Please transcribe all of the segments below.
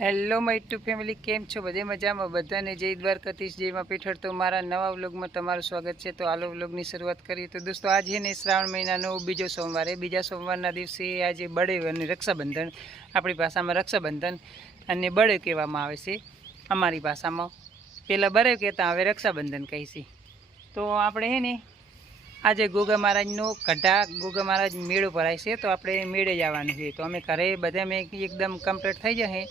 Hello my two family, કેમ છો? બધે મજામાં? બધાને જય દ્વારકાધીશ, જય માં પીઠળ. તો મારા નવા વ્લોગમાં તમારું સ્વાગત છે. તો આલો વ્લોગની શરૂઆત કરીએ. તો દોસ્તો આજે ને શ્રાવણ મહિનાનો બીજો સોમવારે, બીજા સોમવારના દિવસે આજે બળેવ અને રક્ષાબંધન, આપણી ભાષામાં રક્ષાબંધન અને બળેવ કહેવામાં આવે છે. અમારી ભાષામાં પહેલાં બળેવ કહેતા, હવે રક્ષાબંધન કહી છે. તો આપણે હે ને આજે ગોગા મહારાજનો ગોગા મહારાજ મેળો ભરાય છે. તો આપણે મેળે જવાનું છે. તો અમે ઘરે બધા મેં એકદમ કમ્પ્લીટ થઈ જશે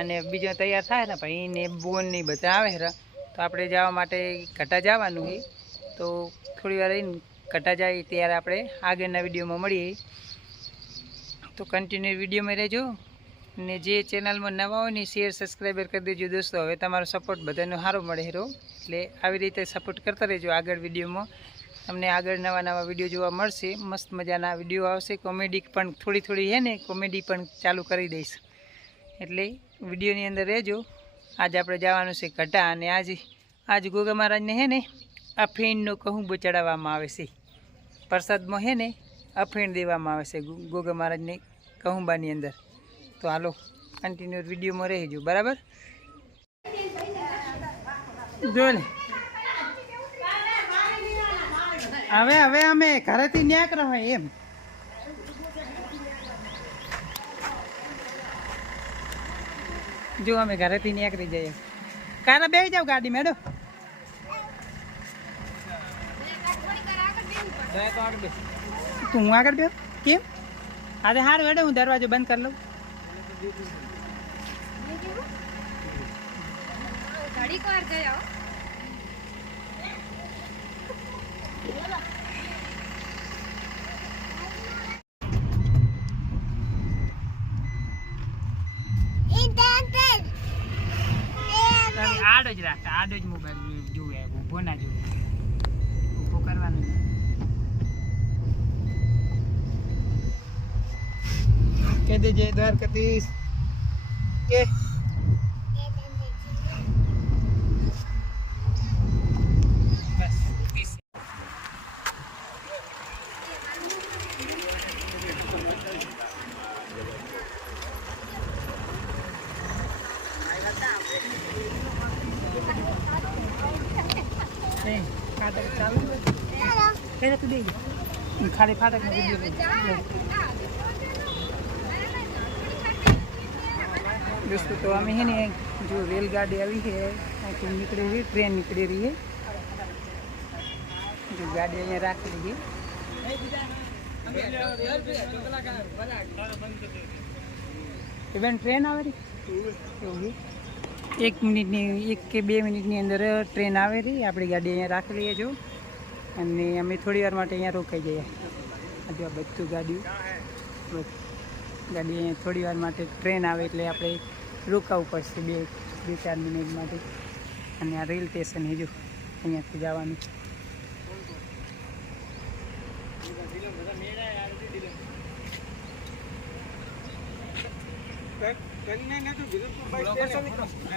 અને બીજો તૈયાર થાય ને ભાઈ ને બોન ને બધા આવે છે. તો આપણે જવા માટે ઘટા જવાનું છે. તો થોડી વાર રહીને ઘટા જાય ત્યારે આપણે આગળના વિડીયોમાં મળીએ. તો કન્ટિન્યુ વિડીયોમાં રહેજો ને જે ચેનલમાં નવા હોય ને શેર સબસ્ક્રાઈબર કરી દેજો દોસ્તો. હવે તમારો સપોર્ટ બધાનો સારો મળે હેરો, એટલે આવી રીતે સપોર્ટ કરતા રહેજો. આગળ વિડીયોમાં તમને આગળ નવા નવા વિડીયો જોવા મળશે. મસ્ત મજાના વિડીયો આવશે. કોમેડી પણ થોડી હે ને કોમેડી પણ ચાલુ કરી દઈશ, એટલે વિડીયોની અંદર રહેજો. આજે આપણે જવાનું છે ઘટા, અને આજ ગોગા મહારાજને હે ને અફીણનો કહુંબો ચડાવવામાં આવે છે. પ્રસાદમાં હે ને અફીણ દેવામાં આવે છે ગોગા મહારાજને કહુંબાની અંદર. તો હાલો કન્ટિન્યુ વિડીયોમાં રહેજો, બરાબર? જો ને હવે અમે ઘરેથી ન્યાક રહો એમ. જો અમે ઘરેથી નીકળી જઈએ. કારા બેસી જાવ ગાડી મેડો. તું હું આગળ બેસ કેમ? અરે હારું હેડે, હું દરવાજો બંધ કરી લઉં. આડો જ રાખતા, આડો જ મોબાઈલ જોવે, ઊભો ના જોવે, ઊભો કરવાનું. કે દે જય દ્વારકાધીશ કે ખાલી ફાટક દોસ્તો. તો અમે હે ને જો રેલગાડી આવી છે, અહીંથી નીકળી રહી, ટ્રેન નીકળી રહી છે. જો ગાડી અહીંયા રાખેલી છે. બેન ટ્રેન આવે રહી એવું 1 મિનિટની 1 કે 2 મિનિટની અંદર ટ્રેન આવે રહી. આપણી ગાડી અહીંયા રાખેલી છે જો, અને અમે થોડી વાર માટે અહીંયા રોકાઈ જઈએ. આજે આ બધું ગાડી અહીંયા થોડી વાર માટે ટ્રેન આવે એટલે આપણે રોકાવું પડશે 2-4 મિનિટ માટે. અને આ રેલ સ્ટેશન હજુ અહીંયાથી જવાનું.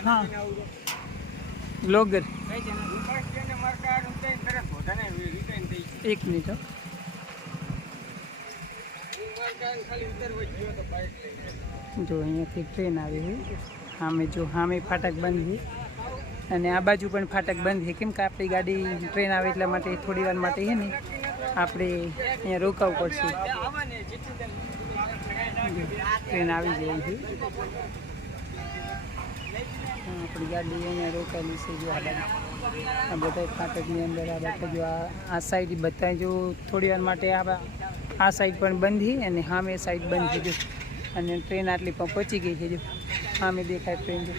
હા બ્લોગર 1 મિનિટ. જો અહીંયાથી ટ્રેન આવી છે. સામે જો સામે ફાટક બંધ છે, અને આ બાજુ પણ ફાટક બંધ છે. કેમ કે આપણી ગાડી ટ્રેન આવે એટલા માટે થોડી વાર માટે છે ને આપણે અહીંયા રોકાવું પડશે. ટ્રેન આવી જાય છે. આપણી ગાડી અહીંયા રોકાયેલી છે. જો આ બધા ફાટકની અંદર આ બધા જો આ સાઈડ બધા જો થોડી વાર માટે આ સાઈડ પણ બંધ છે, અને સામે સાઈડ બંધ છે જો. અને ટ્રેન આટલી પણ પહોંચી ગઈ છે જો, સામે દેખાય ટ્રેન જો.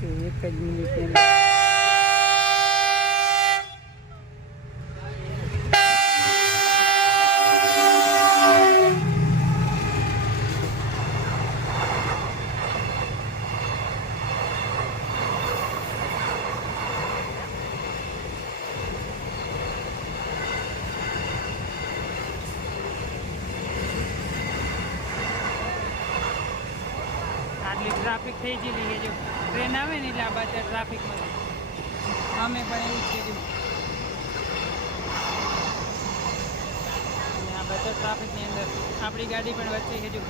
જો 1 જ મિનિટની અંદર ટ્રાફિક થઈ ગયેલી છે જો. ટ્રેન આવે ને એટલે આ બાજુ ટ્રાફિકમાં અમે પણ એવું જ છે જો. ટ્રાફિકની અંદર આપણી ગાડી પણ વચ્ચે છે જો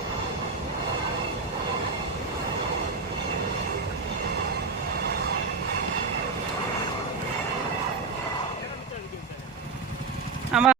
આમાં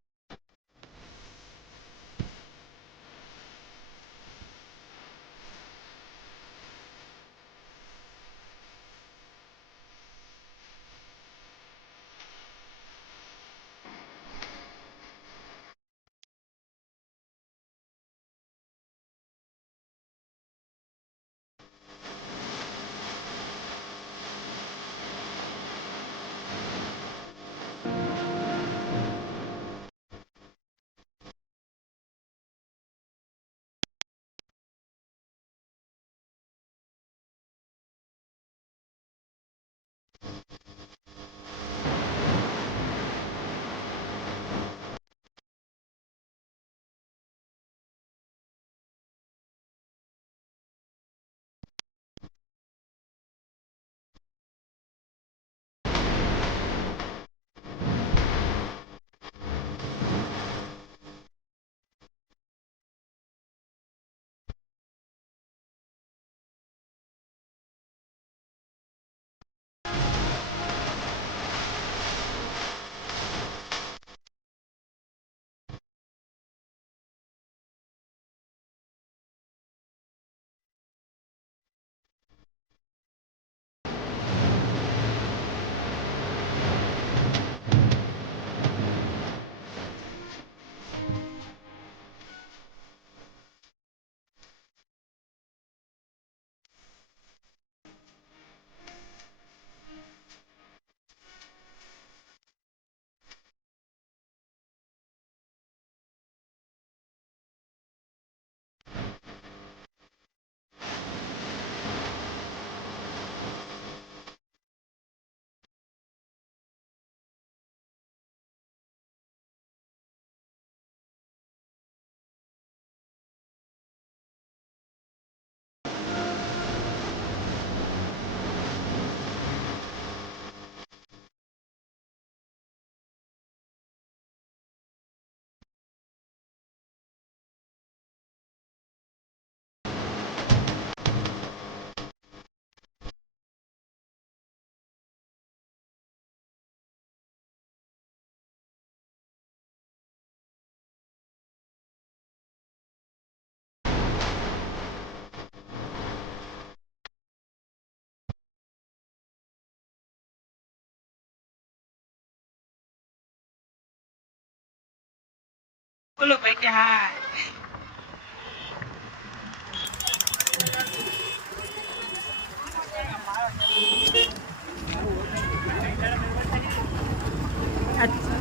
બોલો ભાઈ કે હા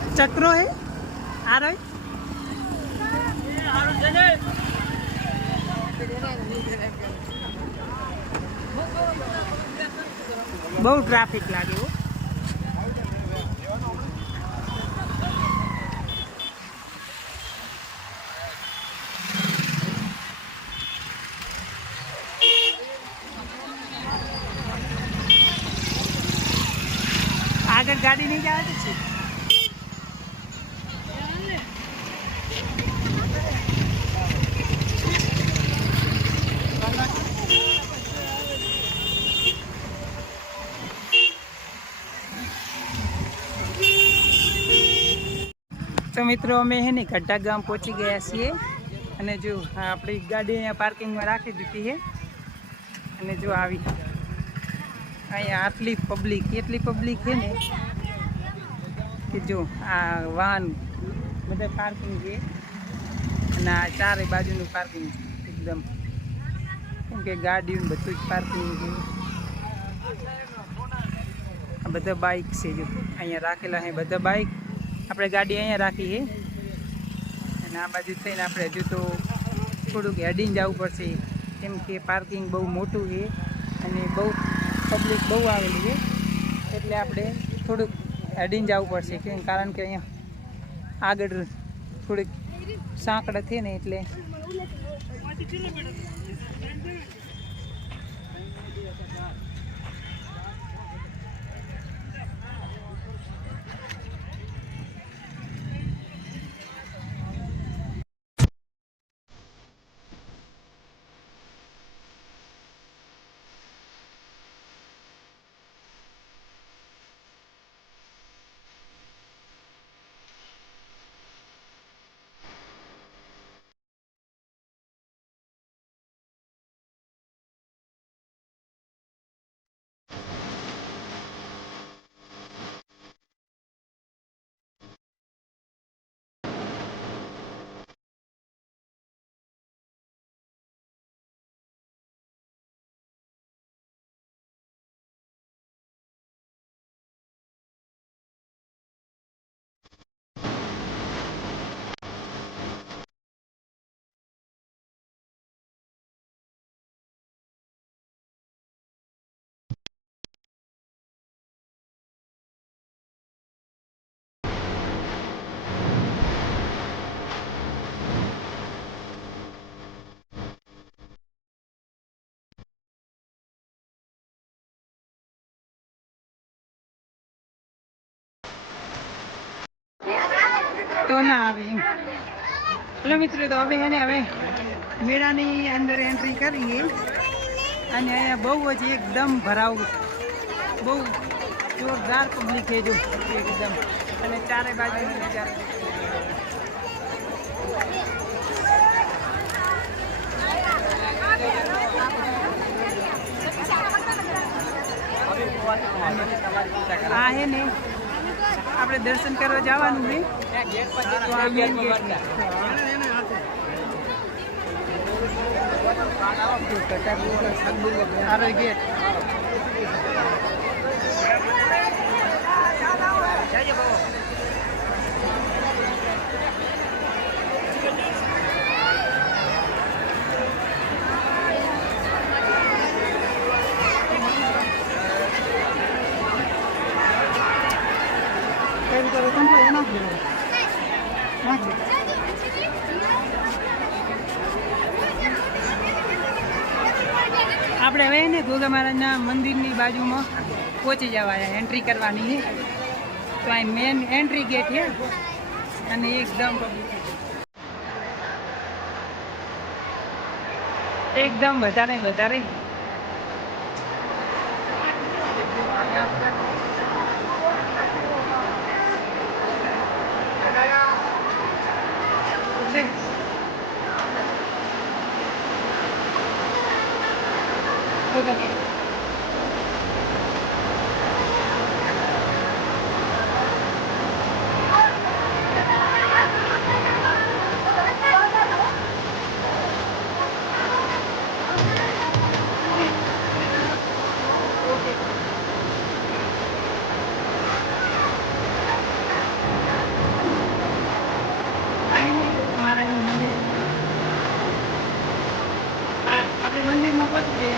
चक्रो है आ रहा बहुत ट्राफिक लागे वो आगे गाड़ी नहीं जाए तो तो मित्रों अमे है नहीं गड्ढा गाम पहुंची गया छे अने जो अपनी गाड़ी अहींया पार्किंग में राखी दीधी है अने जो आवी अहींया आटली पब्लिक एटली पब्लिक है ने कि जो आ वाहन बधा पार्किंग है अने आ चारे बाजुनुं पार्किंग एकदम केम के गाड़ियों बधुं ज पार्किंग है आ बधा बाइक छे जो अहींया राखेला है बधा बाइक આપણે ગાડી અહીંયા રાખી છે અને આ બાજુ થઈને આપણે હજુ તો થોડુંક હેડીને જવું પડશે કેમ કે પાર્કિંગ બહુ મોટું છે અને બહુ પબ્લિક બહુ આવેલી છે એટલે આપણે થોડુંક હેડીને જવું પડશે કેમ કારણ કે અહીંયા આગળ થોડીક સાંકળ છે ને એટલે તો ના આવે એમ. એટલે મિત્રો તો હવે મેળાની અંદર એન્ટ્રી કરીએ અને અહીંયા બહુ જ એકદમ ભરાવ, બહુ જોરદાર પબ્લિક છે જો એકદમ, અને ચારે બાજુ નજારો. હા હે ને આપણે દર્શન કરવા જવાનું છે તો આ મેન ગેટ સારો ગેટ. આપણે હવે ને ગોગા મહારાજના મંદિરની બાજુમાં પહોંચી જવાય, એન્ટ્રી કરવાની છે. તો આ મેન એન્ટ્રી ગેટ છે અને એકદમ વધારે મંદિરમાં પહોંચીએ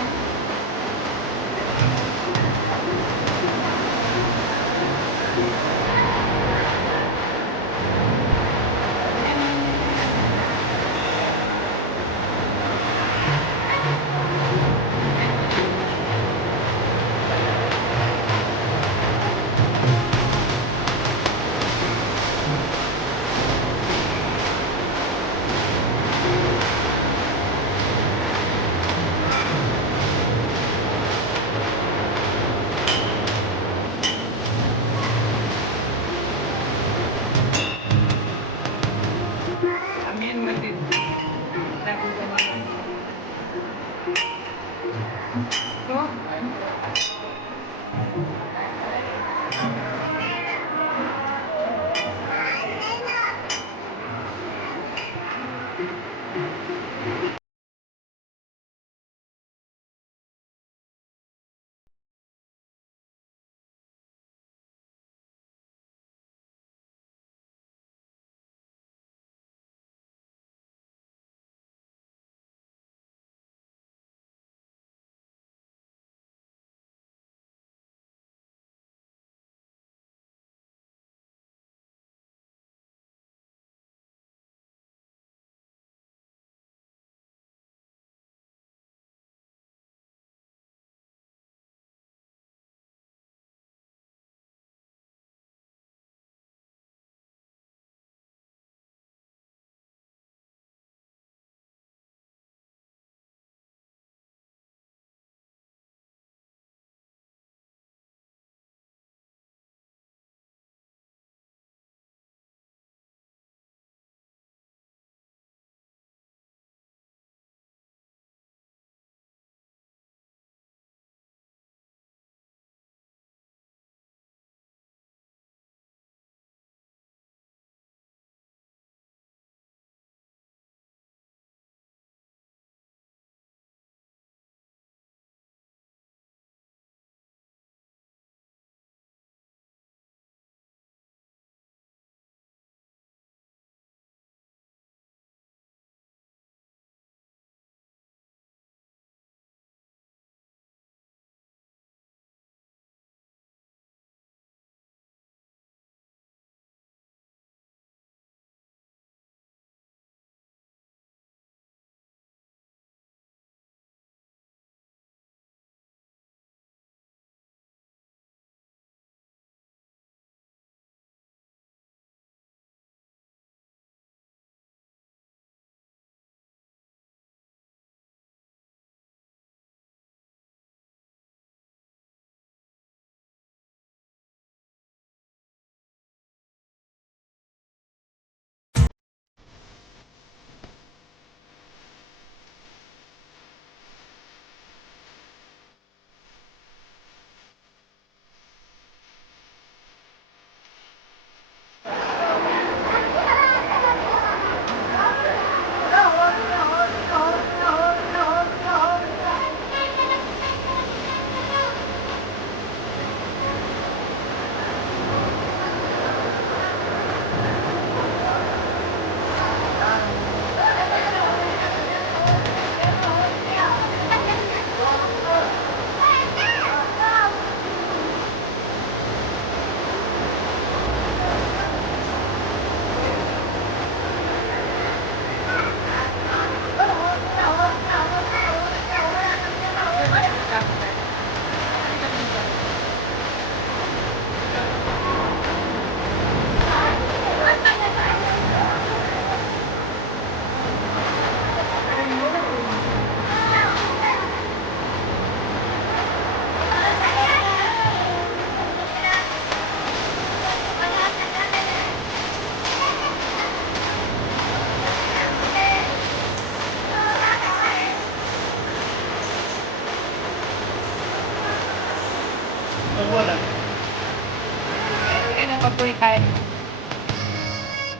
પકોડી ખાય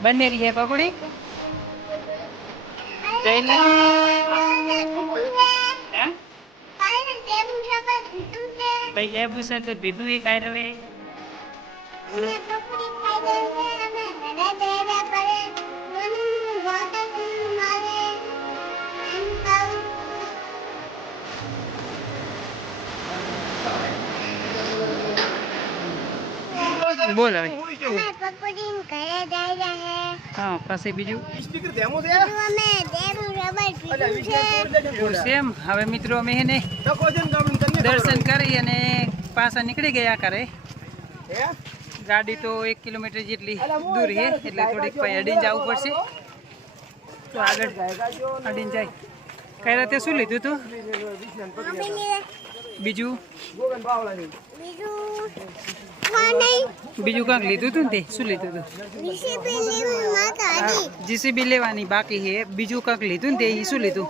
બંને રહી પકોડી જઈ લે ભાઈ લેબુ છે તો દીધું એ ખાઈ રવે બોલ હવે હા પછી બીજું સેમ હવે મિત્રો અમે હે ને દર્શન કરી અને પાછા નીકળી ગયા કરે ગાડી તો 1 કિલોમીટર જેટલી દૂર છે એટલે થોડીક અડીને જવું પડશે તો આગળ અડીને જાય કઈ રાતે શું લીધું તું બીજું કાંક લીધું તું ને તે શું લીધું તું જીસીબી લેવાની બાકી છે બીજું કાંક લીધું ને તે એ શું લીધું